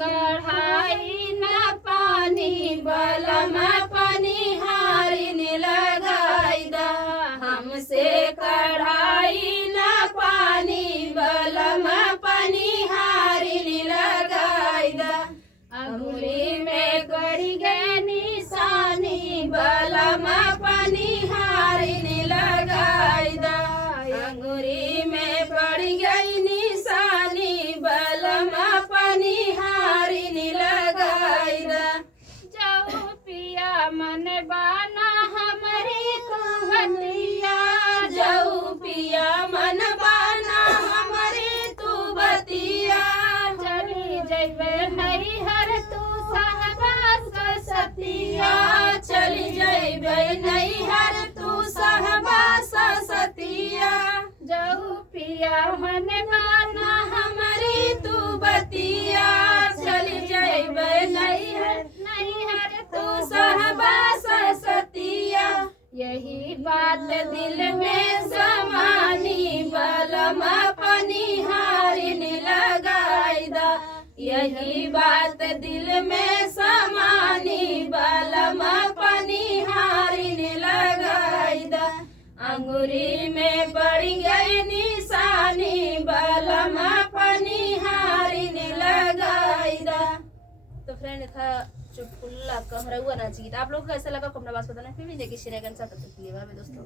कढ़ाई न पानी बलम पनिहारिन लगाई दा हमसे कढ़ाई न पानी बलम पनिहारिन लगाई दा अंगुली में गड़ी गए निशानी बलम पनिहारिन लगाई दा अंगुली में पड़ गई निशानी बलम पनिहारिन लगाई दा जाओ पिया मन बाना हमारी कुहनिया जाओ पिया मन बाना हमारी तू बतिया चली जैबे नहीं हर तू सहबास सतिया चली जैबे नहीं हर तू सहबास सतिया जाऊ पिया मन माना हमारी तू बतिया चली जैबे नहीं हर तू सहबास सतिया यही बात दिल में समानी बलम पनिहारिन लगाई दा यही बात दिल में समानी बलम पनिहारिन लगाई दा अंगुरी में पड़ गई निशानी बलम पनिहारिन लगाई दा। तो फ्रेंड था चुटकुला का हमारा हुआ ना चाहिए। आप लोग को कैसा लगा कमेंट बॉक्स में बताना। फिर भी देखिए शेयर करना चाहते हैं दोस्तों।